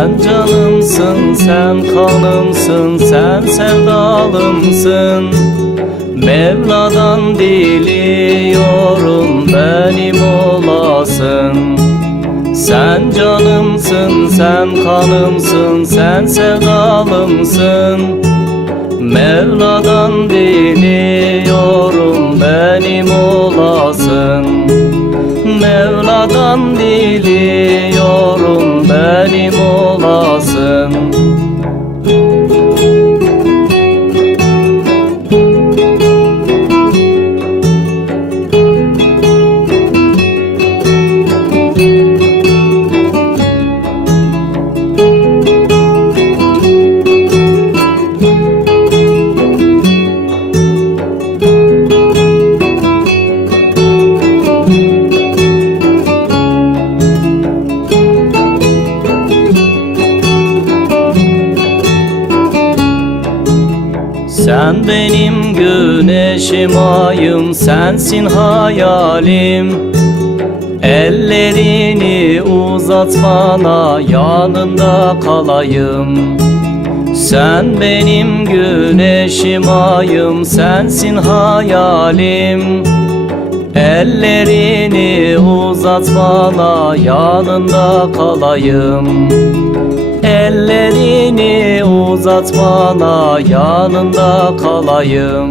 Sen canımsın, sen kanımsın, sen sevdalımsın. Mevla'dan diliyorum benim olasın. Sen canımsın, sen kanımsın, sen sevdalımsın. Mevla'dan diliyorum benim olasın. Mevla'dan diliyorum benim olasın. Sen benim güneşim, ayım, sensin hayalim. Ellerini uzat bana, yanında kalayım. Sen benim güneşim, ayım, sensin hayalim. Ellerini uzat bana, yanında kalayım. Ellerini uzat bana, yanında kalayım.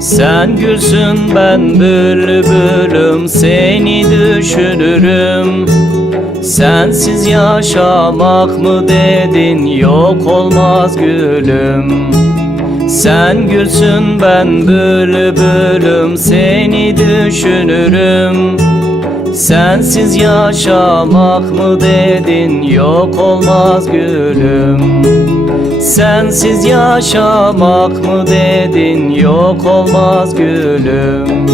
Sen gülsün, ben bülbülüm, seni düşünürüm. Sensiz yaşamak mı dedin, yok olmaz gülüm. Sen gülsün, ben bülbülüm, seni düşünürüm. Sensiz yaşamak mı dedin, yok olmaz gülüm. Sensiz yaşamak mı dedin, yok olmaz gülüm.